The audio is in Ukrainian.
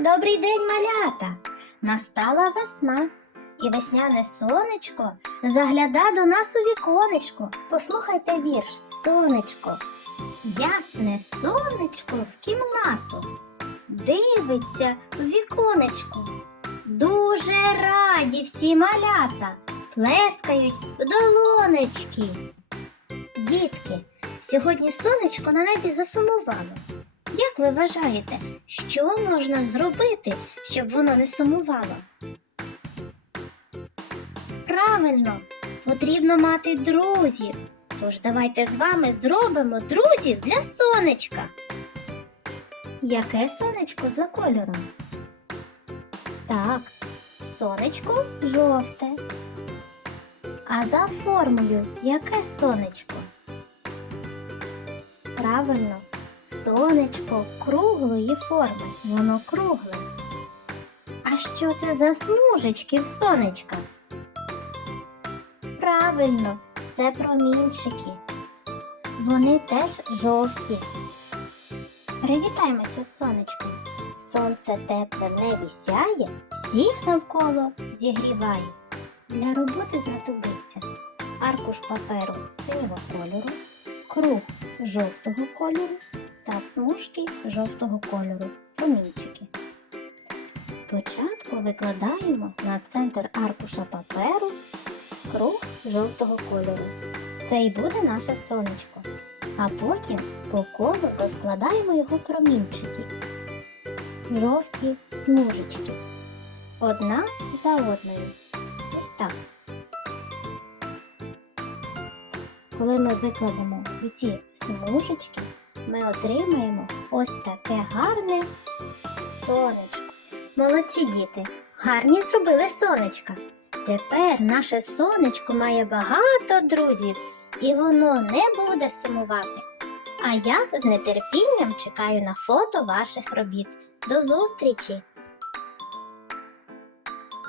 Добрий день, малята! Настала весна, і весняне сонечко загляда до нас у віконечко. Послухайте вірш, сонечко. Ясне сонечко в кімнату. Дивиться в віконечко. Дуже раді всі малята, плескають в долонечки. Дітки, сьогодні сонечко на небі засумувало. Як ви вважаєте, що можна зробити, щоб воно не сумувало? Правильно, потрібно мати друзів. Тож давайте з вами зробимо друзів для сонечка. Яке сонечко за кольором? Так, сонечко жовте. А за формою яке сонечко? Правильно, сонечко круглої форми. Воно кругле. А що це за смужечки в сонечка? Правильно, це промінчики. Вони теж жовті. Привітаймося з сонечком. Сонце тепле в небі сяє, всіх навколо зігріває. Для роботи знадобиться аркуш паперу синього кольору, круг жовтого кольору та смужки жовтого кольору промінчики. Спочатку викладаємо на центр аркуша паперу круг жовтого кольору. Це і буде наше сонечко. А потім по колу розкладаємо його промінчики. Жовті смужечки. Одна за одною. Ось так. Коли ми викладемо всі смужечки, ми отримаємо ось таке гарне сонечко. Молодці діти, гарні зробили сонечка. Тепер наше сонечко має багато друзів, і воно не буде сумувати. А я з нетерпінням чекаю на фото ваших робіт. До зустрічі!